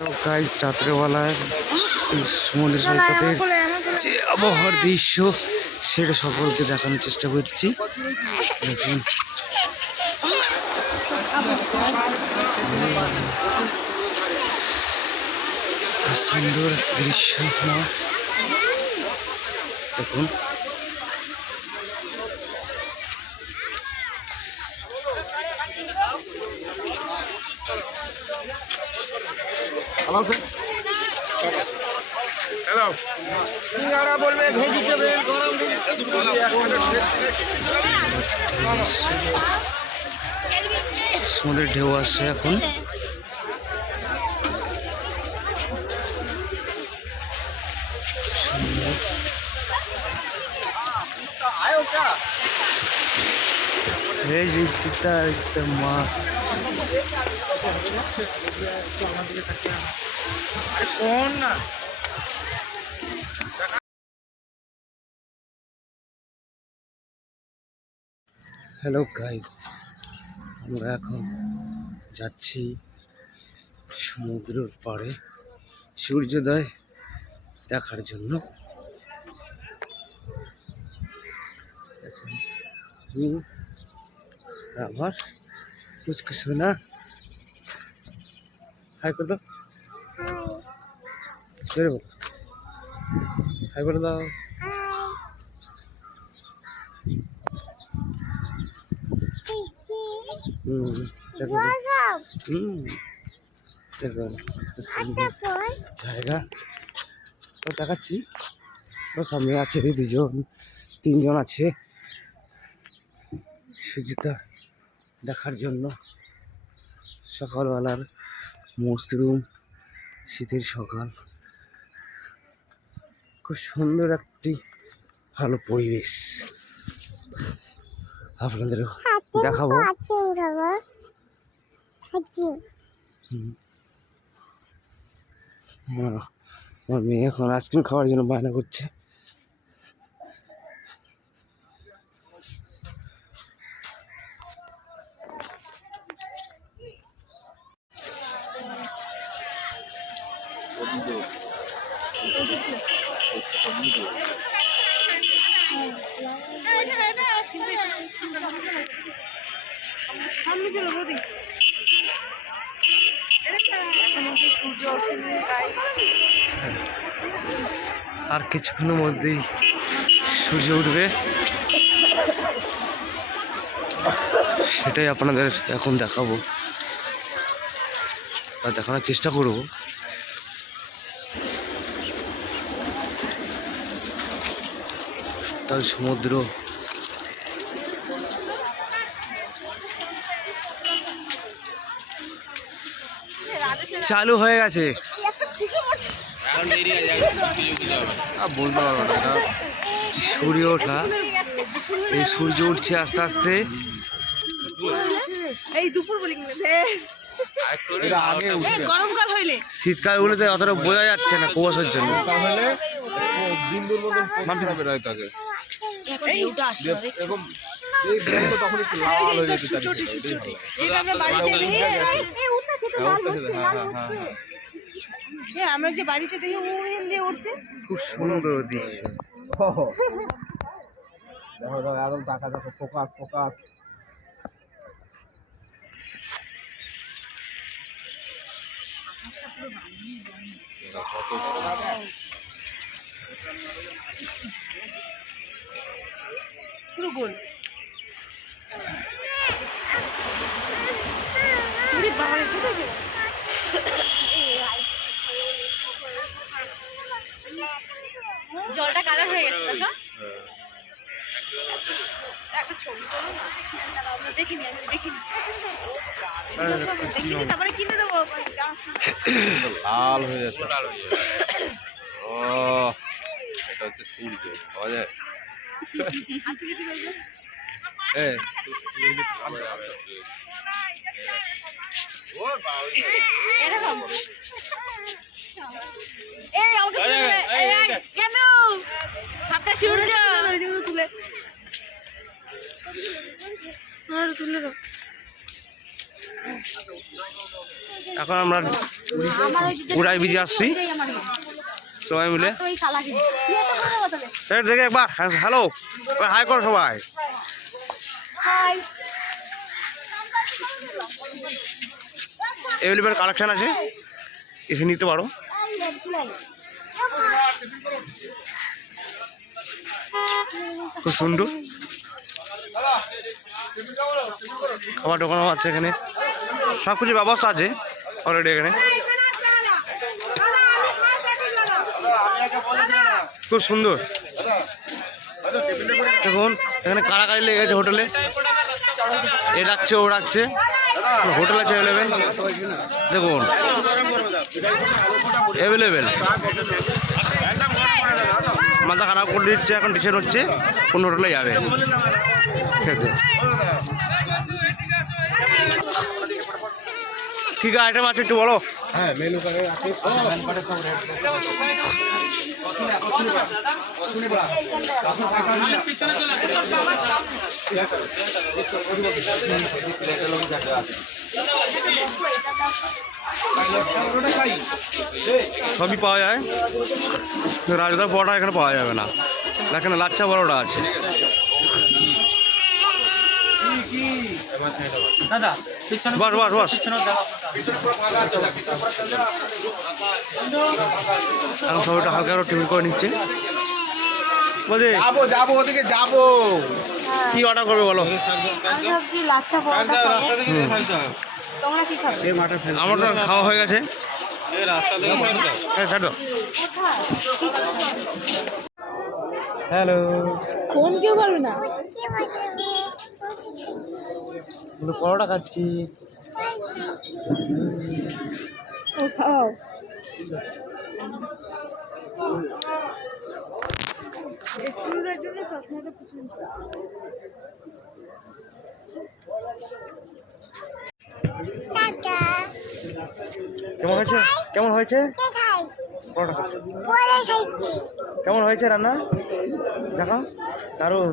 Guys রাত্রেবেলায় সমুদ্র সৈকতের যে আবহাওয়ার দৃশ্য সেটা সকলকে দেখানোর চেষ্টা করছি। দেখুন সুন্দর দৃশ্য, দেখুন সমুদ্রের ঢেউ আসছে এখন। এই যে সীতা মা কোন না হ্যালো গাইস, আমরা এখন যাচ্ছি সমুদ্রের পাড়ে সূর্যোদয় দেখার জন্য। আমার কুচকু শোনা হাই করে দাও, হাই করে দাও। জায়গা দেখাচ্ছি, সামনে আছে দুজন তিনজন আছে সূর্যটা দেখার জন্য। সকালবেলার মশরুম শীতের সকাল, খুব সুন্দর একটি ভালো পরিবেশ আপনাদেরও দেখাবো। আমার মেয়ে এখন আইসক্রিম খাওয়ার জন্য বায়না করছে। আর কিছুক্ষণের মধ্যেই সূর্য উঠবে, সেটাই আপনাদের এখন দেখাবো আর দেখানোর চেষ্টা করব। তাই সমুদ্র চালু হয়ে গেছে, বলতে পারবো না, এটা সূর্য ওঠা। এই সূর্য উঠছে আস্তে আস্তে। শীতকাল হলে তো অতটা বোঝা যাচ্ছে না কুয়াশার জন্য। আমরা যে বাড়িতে দেখি উঠছে, খুব সুন্দর দৃশ্য। একদম টাকা দেখো, ফোকাস ফোকাস। পুরো গোল জলটা কালার হয়ে গেছে। দেখো একটা ছবি করো না, দেখিনি দেখিনি, তারপরে কিনে দেবো। লাল হয়ে যাচ্ছে। ও এটা হচ্ছে সূর্য, পাওয়া যায়। সূর্য তুলে এখন আমরা উড়াই বিজে আসছি সবাই মিলে। দেখে একবার হ্যালো হাই করো সবাই। অ্যাভেলেবেল কালেকশন আছে, এসে নিতে পারো। খুব সুন্দর খাবার দোকানও আছে এখানে, সব কিছু ব্যবস্থা আছে অলরেডি এখানে। খুব সুন্দর দেখুন এখানে কারাকারি লেগে গেছে হোটেলে, এ ডাকছে ও ডাকছে, হোটেল আছে অ্যাভেলেবেল দেখুন অ্যাভেলেবেল। মাথা খারাপ করে দিচ্ছে, এখন ডিসিশন হচ্ছে কোন হোটেলে যাবে খেতে। ঠিক আছে আইটেম আছে একটু বলো। হ্যাঁ মেনু কার্ডে আছে সব সবই পাওয়া যায়, রাজদার বড়া এখানে পাওয়া যাবে না, এখানে লাচ্ছা বড়টা আছে। বাস বাস বাস এখন সবাইটা হালকা আরো টিফিন করে নিচ্ছে। বলছি যাবো যাবো ওদিকে যাবো। কি অর্ডার করবে বলো? আমার তো খাওয়া হয়ে গেছে। হ্যালো ফোন কেউ করবে না, পরোটা খাচ্ছি। ও খাও। চশমাটা পছন্দ। কেমন হয়েছে? কেমন হয়েছে? পরোটা খাচ্ছি। কেমন হয়েছে রান্না? দেখো দারুণ।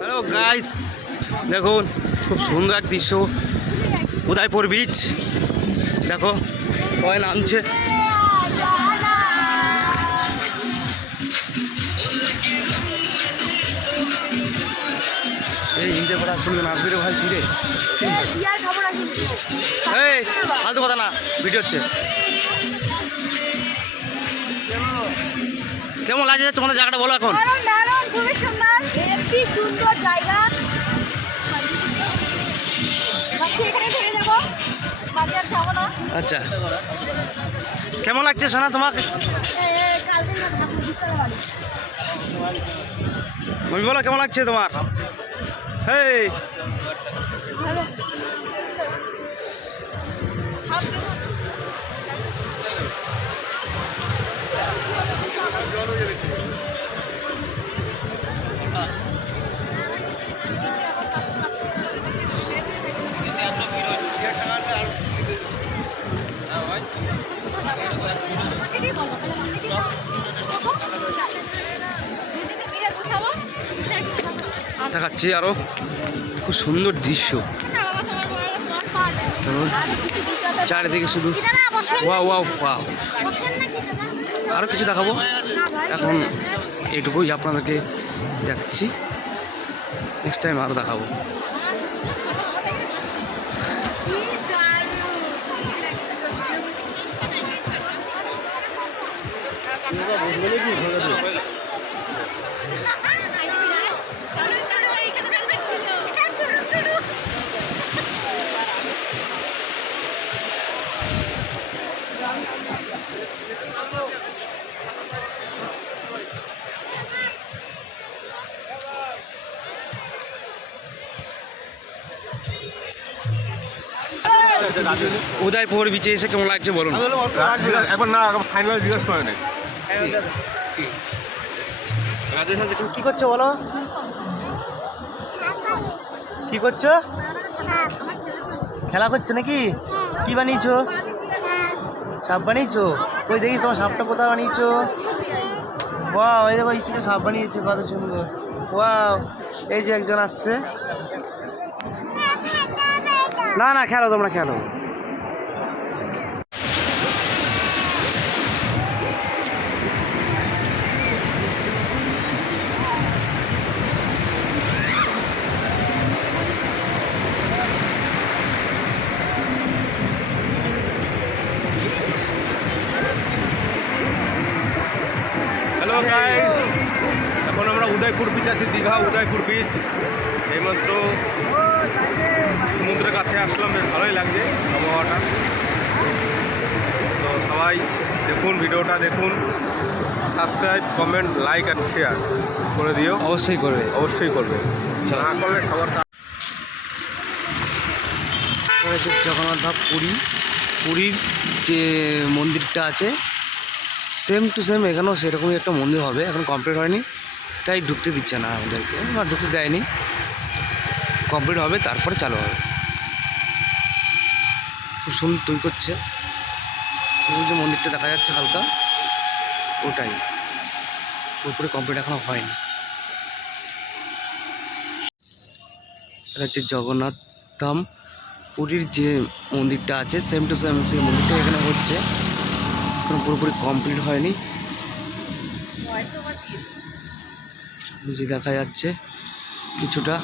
হ্যালো গাইস, দেখুন খুব সুন্দর এক দৃশ্য, উদয়পুর বিচ। দেখো সবাই নামছে। এই হিন্দে পড়া খুলবে নাচবে রে ভাই, ফিরে এই ফালতু কথা না, ভিডিও হচ্ছে। কেমন লাগছে তোমাদের জায়গাটা বলো এখন? খুবই সুন্দর, হেভি সুন্দর জায়গা। ভাবছি এখানে থেকে যাবো, বাড়ি আর যাবো না। আচ্ছা কেমন লাগছে সোনা তোমাকে? তুমি বলো কেমন লাগছে তোমার? হেই দেখাচ্ছি আরো খুব সুন্দর দৃশ্য, চারিদিকে শুধু ওয়াও ওয়াও ওয়াও। আরও কিছু দেখাবো, এখন এইটুকুই আপনাদেরকে দেখাচ্ছি, নেক্সট টাইম আরও দেখাবো। উদয়পুর বিচে এসে কেমন লাগছে বলুন? এখন না ফাইনাল জিজ্ঞেস করে নেই। কি করছো বলো? কি করছো? খেলা করছো নাকি? কি বানিয়েছো? সাপ বানিয়েছো? ওই দেখি তোমার সাপটা কোথায় বানিয়েছো? ওয়াও, এই দেখো ইসে সাপ বানিয়েছে, কত সুন্দর। ওয়াও, এই যে একজন আসছে। না না খেলো, তোমরা খেলো। উদয়পুর বিচ আছে, দীঘা উদয়পুর বিচ। এইমাত্র সমুদ্রের কাছে আসলাম, বেশ ভালোই লাগছে আবহাওয়াটা। তো সবাই দেখুন, ভিডিওটা দেখুন, সাবস্ক্রাইব, কমেন্ট, লাইক আর শেয়ার করে দিও। অবশ্যই করবে। অবশ্যই করবে, না করলে সবার হচ্ছে জগন্নাথ ধাম পুরী। পুরীর যে মন্দিরটা আছে সেম টু সেম এখানেও সেরকমই একটা মন্দির হবে, এখন কমপ্লিট হয়নি তাই ঢুকতে দিচ্ছে না আমাদেরকে, বা ঢুকতে দেয়নি। কমপ্লিট হবে তারপরে চালু হবে। খুব সুন্দর তৈরি করছে। ওই যে মন্দিরটা দেখা যাচ্ছে হালকা, ওটাই পুরোপুরি কমপ্লিট এখনও হয়নি। এটা হচ্ছে জগন্নাথ ধাম পুরীর যে মন্দিরটা আছে সেম টু সেম সেই মন্দিরটা এখানে হচ্ছে, এখন পুরোপুরি কমপ্লিট হয়নি। যে দেখা যাচ্ছে কিছুটা